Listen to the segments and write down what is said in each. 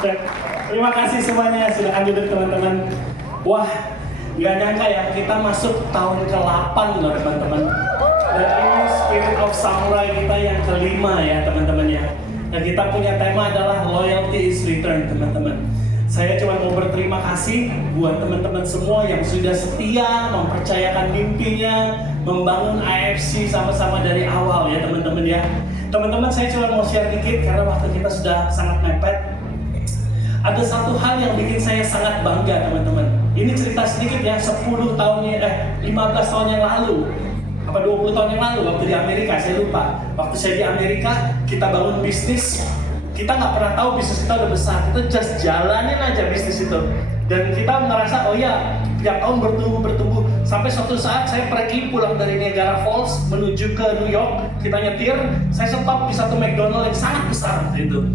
Terima kasih semuanya silakan duduk teman-teman. Wah, nggak nyangka ya kita masuk tahun ke-8 loh teman-teman. Dan ini Spirit of Samurai kita yang kelima ya teman-teman ya. Dan kita punya tema adalah Loyalty is Return teman-teman. Saya cuma mau berterima kasih buat teman-teman semua yang sudah setia mempercayakan mimpinya, membangun AFC sama-sama dari awal ya teman-teman ya. Teman-teman, saya cuma mau share dikit karena waktu kita sudah sangat mepet. Ada satu hal yang bikin saya sangat bangga teman-teman. Ini cerita sedikit ya, 15 tahun yang lalu apa 20 tahun yang lalu waktu di Amerika, saya lupa. Waktu saya di Amerika, kita bangun bisnis. Kita nggak pernah tahu bisnis kita udah besar. Kita just jalanin aja bisnis itu. Dan kita merasa, oh ya, tiap tahun bertumbuh. Sampai suatu saat saya pergi pulang dari Niagara Falls menuju ke New York. Kita nyetir, saya stop di satu McDonald yang sangat besar itu.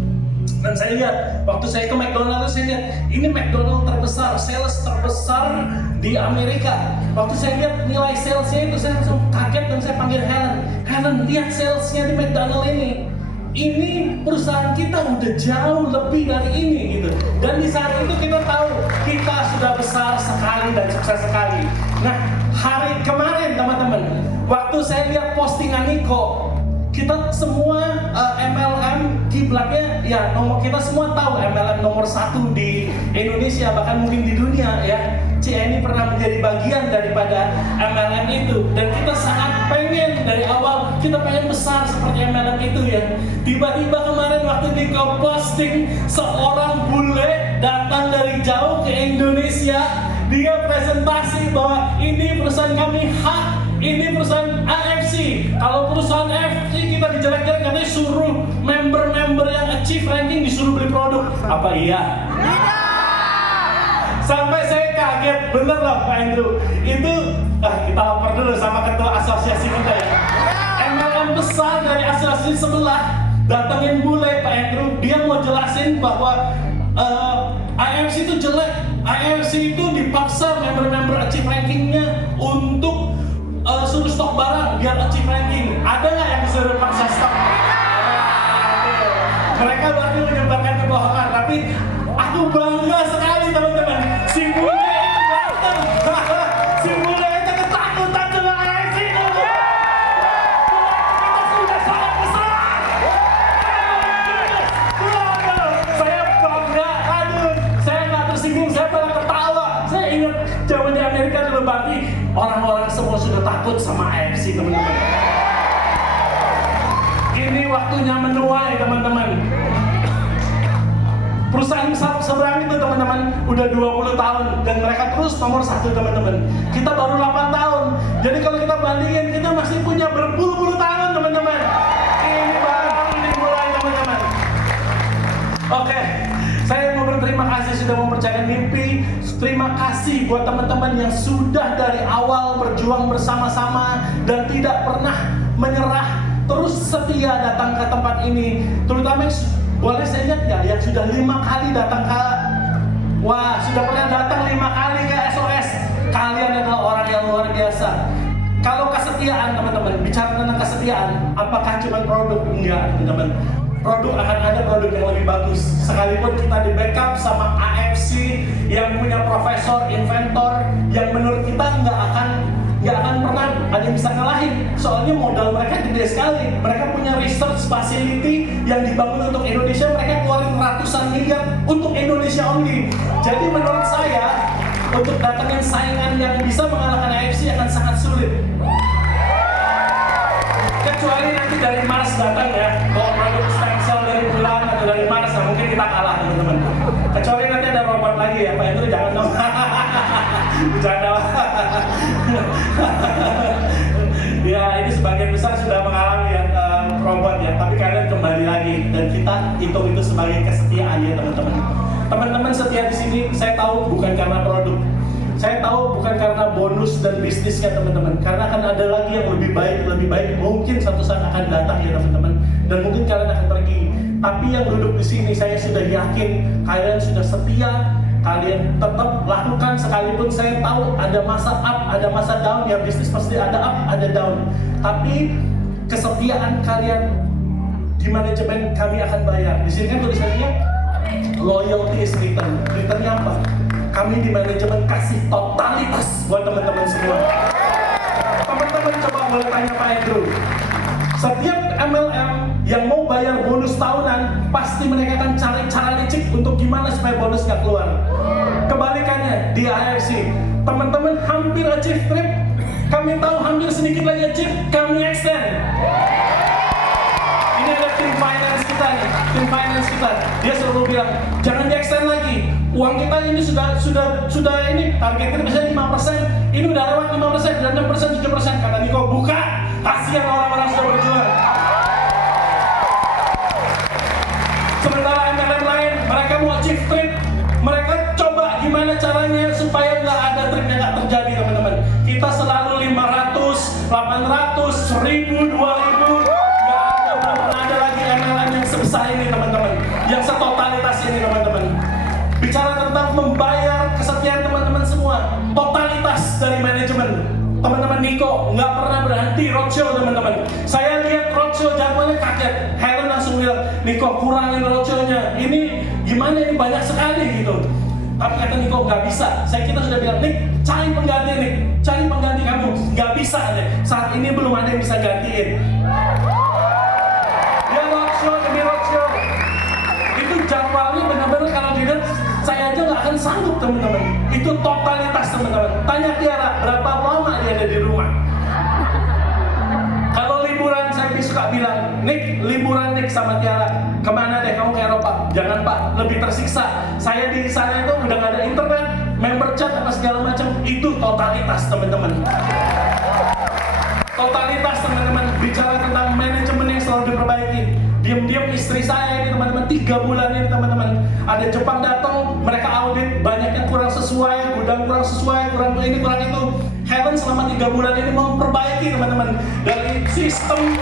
Dan saya lihat, waktu saya ke McDonald itu saya lihat, ini McDonald terbesar, sales terbesar di Amerika. Waktu saya lihat nilai salesnya itu, saya langsung kaget dan saya panggil Helen, lihat salesnya di McDonald ini. Ini perusahaan kita udah jauh lebih dari ini gitu. Dan di saat itu kita tahu kita sudah besar sekali dan sukses sekali. Nah, hari kemarin teman-teman, waktu saya lihat postingan Niko, kita semua MLM kiblatnya ya nomor, kita semua tahu MLM nomor 1 di Indonesia, bahkan mungkin di dunia ya. CNI pernah menjadi bagian daripada MLM itu, dan kita sangat pengen dari awal, kita pengen besar seperti MLM itu ya. Tiba-tiba kemarin waktu Niko posting, seorang bule datang dari jauh ke Indonesia, dia presentasi bahwa ini perusahaan kami hak, ini perusahaan AFC. Kalau perusahaan AFC kita dijelek-jelek katanya suruh member-member yang achieve ranking disuruh beli produk. Apa iya? Sampai saya kaget, bener loh Pak Andrew. Itu kita lapor dulu sama ketua asosiasi kita ya. MLM besar dari asosiasi sebelah datengin bule Pak Andrew. Dia mau jelasin bahwa AFC itu jelek. AFC itu dipaksa member-member achieve rankingnya untuk suruh stok barang biar achieve ranking. Ada nggak yang disuruh paksa stok? Mereka baru menyebarkan kebohongan, tapi aku bangga sekali teman-teman. Si bule itu datang, si bule itu ketakutan dengan AFC itu. Kita sudah sangat besar. Saya bangga, saya nggak tersinggung, saya malah ketawa. Saya ingat zaman di Amerika dulu Bang, orang-orang semua sudah takut sama AFC teman-teman. Ini waktunya menua ya teman-teman. Perusahaan seberang itu teman-teman udah 20 tahun dan mereka terus nomor 1 teman-teman. Kita baru 8 tahun. Jadi kalau kita bandingin, kita masih punya berpuluh-puluh tahun teman-teman. Ini baru dimulai teman-teman. Oke, saya mau berterima kasih sudah mempercayakan mimpi. Terima kasih buat teman-teman yang sudah dari awal berjuang bersama-sama dan tidak pernah menyerah, terus setia datang ke tempat ini. Terutama boleh saya lihat nggak yang sudah 5 kali datang ke, wah sudah pernah datang 5 kali ke SOS. Kalian adalah orang yang luar biasa. Kalau kesetiaan teman-teman, bicara tentang kesetiaan, apakah cuma produk? Enggak teman-teman. Produk akan ada produk yang lebih bagus. Sekalipun kita di backup sama AFC yang punya profesor, inventor, yang menurut kita nggak akan pernah ada yang bisa ngalahin. Soalnya modal mereka gede sekali. Mereka punya research facility yang dibangun untuk Indonesia. Mereka keluarin ratusan miliar untuk Indonesia only. Jadi menurut saya, untuk datangin saingan yang bisa mengalahkan AFC akan sangat sulit. Kecuali nanti dari Mars datang ya, bawa produk stem cell dari bulan atau dari Mars, nah mungkin kita kalah teman-teman. Kecuali nanti ada robot lagi ya, Pak Andrew jangan dong. Bercanda. Ya ini sebagian besar sudah mengalami ya, robot ya, tapi kalian kembali lagi dan kita hitung itu sebagai kesetiaan ya teman-teman. Teman-teman setia di sini, saya tahu bukan karena produk. Saya tahu bukan karena bonus dan bisnisnya teman-teman, karena akan ada lagi yang lebih baik, mungkin suatu saat akan datang ya teman-teman, dan mungkin kalian akan pergi. Tapi yang duduk di sini, saya sudah yakin kalian sudah setia, kalian tetap lakukan sekalipun saya tahu ada masa up, ada masa down, ya bisnis pasti ada up, ada down. Tapi kesetiaan kalian di manajemen kami akan bayar. Di sini kan tulisannya Loyalty is return. Returnnya apa? Kami di manajemen kasih totalitas buat teman-teman semua. Teman-teman coba boleh tanya Pak Andrew. Setiap MLM yang mau bayar bonus tahunan, pasti mereka akan cari cara licik untuk gimana supaya bonus nggak keluar. Kebalikannya di AFC, teman-teman hampir achieve trip, kami tahu hampir sedikit lagi achieve, kami extend. Ini ada tim finance kita nih, tim finance kita. Dia selalu bilang, jangan di extend lagi. Uang kita ini sudah ini targetnya misalnya 5%, ini udah lewat 5%, dan 6%, 7%. Kata Niko, buka, kasihan orang-orang sudah berjuang. Sementara MLM lain, mereka mau achieve trip, mereka coba gimana caranya supaya nggak ada trip yang nggak terjadi, teman-teman. Kita selalu 500, 800, 1000, 2000, belum pernah ada lagi MLM yang sebesar ini, teman-teman, yang setotalitas ini, teman-teman. Bicara tentang membayar kesetiaan teman-teman semua, totalitas dari manajemen. Teman-teman Niko nggak pernah berhenti roadshow, teman-teman. Saya lihat roadshow jadwalnya kaget. Helen langsung bilang, Niko kurangin roadshow-nya. Ini gimana, ini banyak sekali gitu. Tapi kata Niko nggak bisa. Kita sudah bilang, Nik, cari pengganti Nik, cari pengganti kamu. Nggak bisa deh. Saat ini belum ada yang bisa gantiin. Dia roadshow demi roadshow. Itu jadwalnya benar-benar kalau dilihat saya aja nggak akan sanggup, teman-teman. Itu totalitas, teman-teman. Tanya Tiara, berapa lama dia ada di rumah? Kalau liburan, saya suka bilang, Nik, liburan Nik sama Tiara, kemana deh kamu ke Eropa? Jangan Pak, lebih tersiksa. Saya di sana itu udah nggak ada internet, member chat apa segala macam. Itu totalitas, teman-teman. Totalitas, teman-teman. Bicara tentang manajemen yang selalu diperbaiki. Diam-diam istri saya ini, teman-teman, 3 bulan ini, teman-teman, ada Jepang datang, mereka audit, banyak yang kurang sesuai, gudang kurang sesuai, kurang ini, kurang itu. Helen selama 3 bulan ini memperbaiki, teman-teman, dari sistem.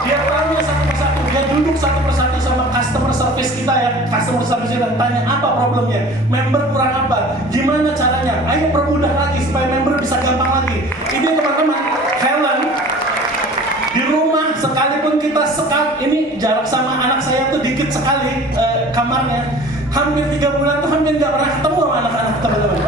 Dia tanya satu persatu, dia duduk satu persatu sama customer service kita ya, customer service kita tanya apa problemnya, member kurang apa, gimana caranya, ayo permudah lagi supaya member bisa gampang lagi. Ini, teman-teman, Helen di rumah, sekalipun kita ini jarak sama anak saya tuh dikit sekali kamarnya, hampir 3 bulan tuh hampir nggak pernah ketemu sama anak-anak, teman-teman.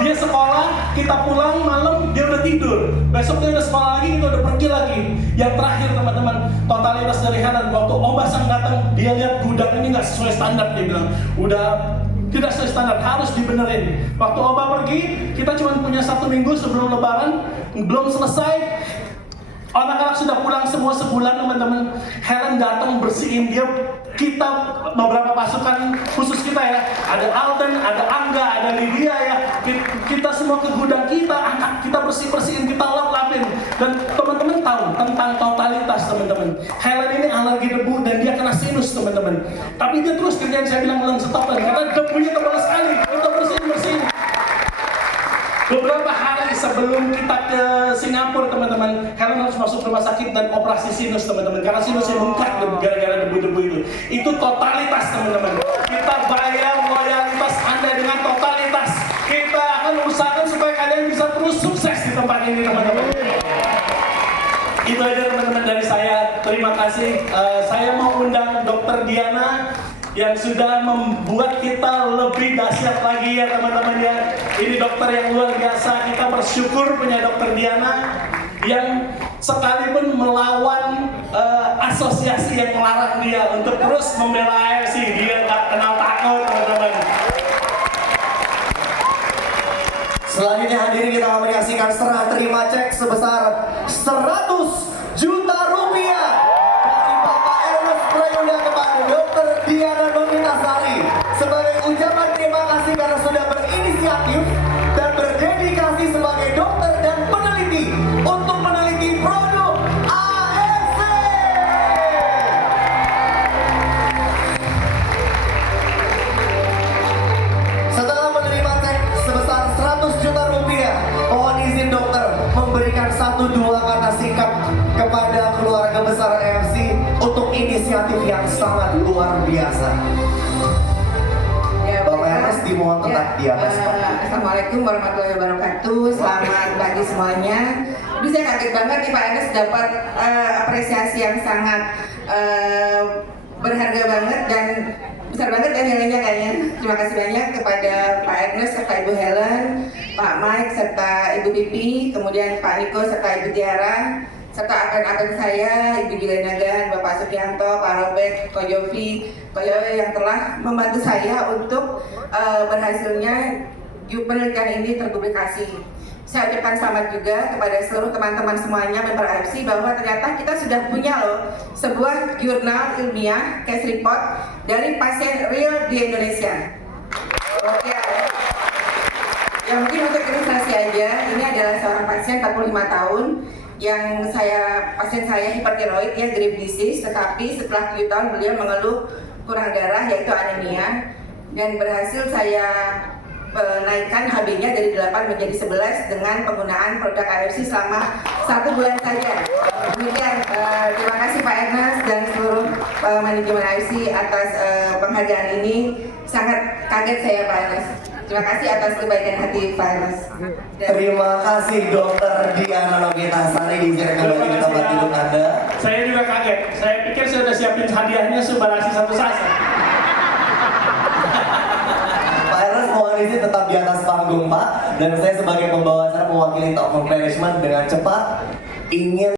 Dia sekolah, kita pulang malam, dia udah tidur. Besok dia udah sekolah lagi, kita udah pergi lagi. Yang terakhir, teman-teman, totalitas dari Helen, waktu Om Basang datang, dia lihat gudang ini nggak sesuai standar, dia bilang, udah tidak sesuai standar, harus dibenerin. Waktu Oba pergi, kita cuma punya 1 minggu sebelum Lebaran, belum selesai. Anak-anak sudah pulang semua sebulan, teman-teman. Helen datang bersihin dia. Kita beberapa pasukan khusus kita ya. Ada Alden, ada Angga, ada Lydia ya. Kita semua ke gudang kita, angkat, kita bersihin, kita lap-lapin. Dan teman-teman tahu tentang totalitas, teman-teman. Helen ini alergi debu dan dia kena sinus, teman-teman. Tapi dia terus kerjaan, saya bilang ulang stop karena debunya tebal sekali. Kita bersihin. Beberapa hari sebelum kita ke Singapura, teman-teman, Helen harus masuk rumah sakit dan operasi sinus, teman-teman, karena sinusnya bengkak gara-gara debu-debu itu. Itu totalitas, teman-teman. Kita bayar loyalitas Anda dengan totalitas. Kita akan usahakan supaya kalian bisa terus sukses di tempat ini, teman-teman. Itu aja, teman-teman, dari saya. Terima kasih. Saya mau undang Dr. Diana yang sudah membuat kita lebih dahsyat lagi ya, teman-teman ya. Ini dokter yang luar biasa. Kita bersyukur punya Dr. Diana yang sekalipun melawan asosiasi yang melarang dia untuk terus membela AFC. Dia nggak kenal takut, teman-teman. Selanjutnya hadirin, kita akan menyaksikan serah terima cek sebesar 100 juta rupiah dari Bapak Ernest Prayudha kepada Dr. Diana Nominasari sebagai ucapan terima kasih karena sudah berinisiatif dan berdedikasi sebagai dokter dan peneliti untuk meneliti produk AFC. Setelah menerima cek sebesar 100 juta rupiah, mohon izin dokter memberikan 1-2 kata singkat kepada keluarga besar AFC untuk inisiatif yang sangat luar biasa. Ya, Bapak Ernest dimohon tetap di atas. Assalamualaikum warahmatullahi wabarakatuh. Selamat pagi semuanya. Bisa kaget banget nih Pak Ernest dapat apresiasi yang sangat berharga banget dan besar banget ya nilainya terima kasih banyak kepada Pak Ernest serta Ibu Helen, Pak Mike serta Ibu Pipi, kemudian Pak Niko serta Ibu Tiara, serta akan-akan saya, Ibu Gilenagan, Bapak Suprianto, Pak Robert, Ko Jovi, Ko Yoyo yang telah membantu saya untuk berhasilnya penelitian ini terpublikasi. Saya ucapkan selamat juga kepada seluruh teman-teman semuanya member AFC bahwa ternyata kita sudah punya loh sebuah jurnal ilmiah case report dari pasien real di Indonesia. Oke. Ya mungkin untuk ilustrasi aja, ini adalah seorang pasien 45 tahun yang pasien saya hipertiroid ya, Graves disease, tetapi setelah 7 tahun beliau mengeluh kurang darah yaitu anemia, dan berhasil saya menaikkan HB-nya dari 8 menjadi 11 dengan penggunaan produk AFC selama 1 bulan saja. Demikian, terima kasih Pak Ernest dan seluruh manajemen AFC atas penghargaan ini. Sangat kaget saya Pak Ernest. Terima kasih atas kebaikan hati Pak Ernest. Terima kasih Dokter Diana Novitasari, diizinkan kembali ke tempat duduk Anda. Saya juga kaget. Saya pikir saya sudah siapin hadiahnya Subarashi satu sasa. Pak Ernest mohon izin tetap di atas panggung Pak, dan saya sebagai pembawa acara mewakili top management dengan cepat ingin